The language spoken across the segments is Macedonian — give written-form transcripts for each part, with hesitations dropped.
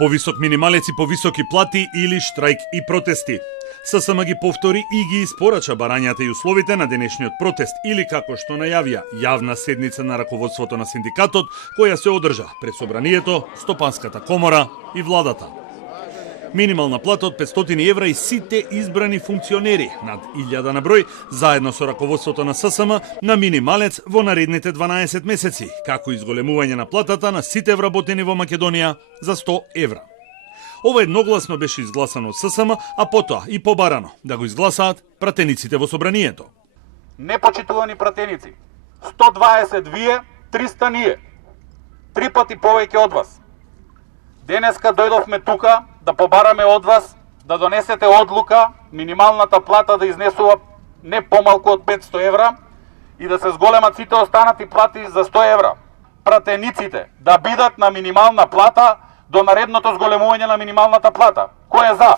Повисок минималец и повисоки плати или штрајк и протести. ССМ ги повтори и ги испорача барањата и условите на денешниот протест или како што најавија јавна седница на раководството на синдикатот која се одржа пред собранието, Стопанската комора и владата. Минимална плата од 500 евра и сите избрани функционери, над 1000 на број, заедно со раководството на ССМ, на минималец во наредните 12 месеци, како изголемување на платата на сите вработени во Македонија за 100 евра. Ова едногласно беше изгласано од ССМ, а потоа и побарано да го изгласаат пратениците во собранието. Непочитувани пратеници, 120 вие, 300 ние. 3 пати повеќе од вас. Денеска дојдовме тука да побараме од вас да донесете одлука минималната плата да изнесува не помалку од 500 евра и да се зголемат сите останати плати за 100 евра. Пратениците да бидат на минимална плата до наредното зголемување на минималната плата. Кој е за?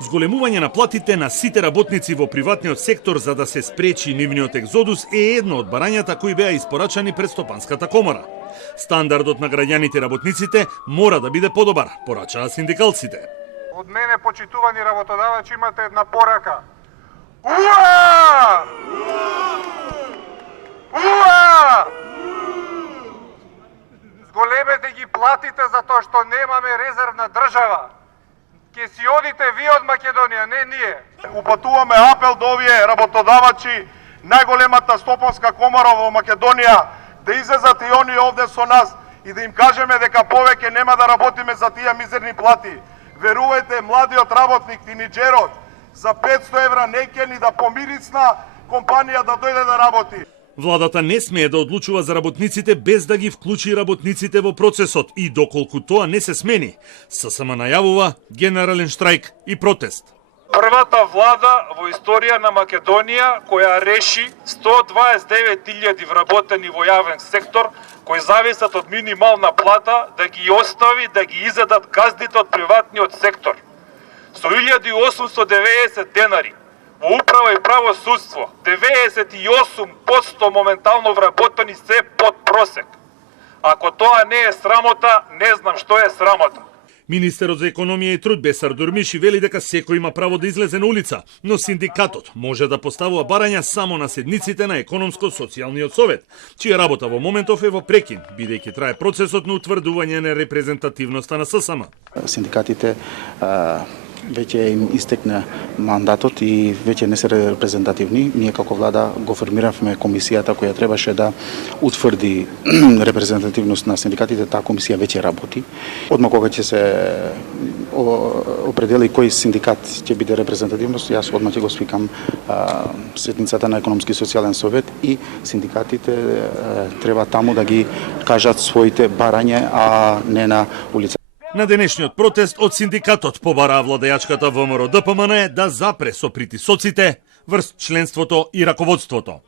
Зголемување на платите на сите работници во приватниот сектор за да се спречи нивниот екзодус е едно од барањата кои беа испорачани пред Стопанската комора. Стандардот на граѓаните и работниците мора да биде подобар, порачаа синдикалците. Од мене, почитувани работодавачи, имате една порака. Уа! Уа! Зголемете ги платите затоа што немаме резервна држава. Ке си одите вие од Македонија, не ние. Упатуваме апел до овие работодавачи, најголемата стопанска комора во Македонија, да излезат и они овде со нас и да им кажеме дека повеќе нема да работиме за тие мизерни плати. Верувајте, младиот работник, тинеџерот, за 500 евра не ќе ни да помирисна компанија да дојде да работи. Владата не смее да одлучува за работниците без да ги вклучи работниците во процесот и доколку тоа не се смени, ССМ најавува генерален штрајк и протест. Првата влада во историја на Македонија која реши 129.000 вработени во јавен сектор кои зависат од минимална плата да ги остави да ги изедат газдите од приватниот сектор. Со 1890 денари во управа и правосудство 98% моментално вработени се под просек. Ако тоа не е срамота, не знам што е срамота. Министерот за економија и труд Бесар Дурмиши вели дека секој има право да излезе на улица, но синдикатот може да поставува барања само на седниците на економско-социјалниот совет, чија работа во моментов е во прекин, бидејќи трае процесот на утврдување на репрезентативноста на ССМ. Синдикатите веќе им истекна мандатот и веќе не се репрезентативни. Ние како влада го формиравме комисијата која требаше да утврди репрезентативност на синдикатите. Таа комисија веќе работи. Одма кога ќе се определи кој синдикат ќе биде репрезентативност, јас одма ќе го свикам седницата на економски и социјален совет и синдикатите треба таму да ги кажат своите барања, а не на улица. На денешниот протест од синдикатот побараа владејачката ВМРО ДПМН да запре со притисоците врз членството и раководството.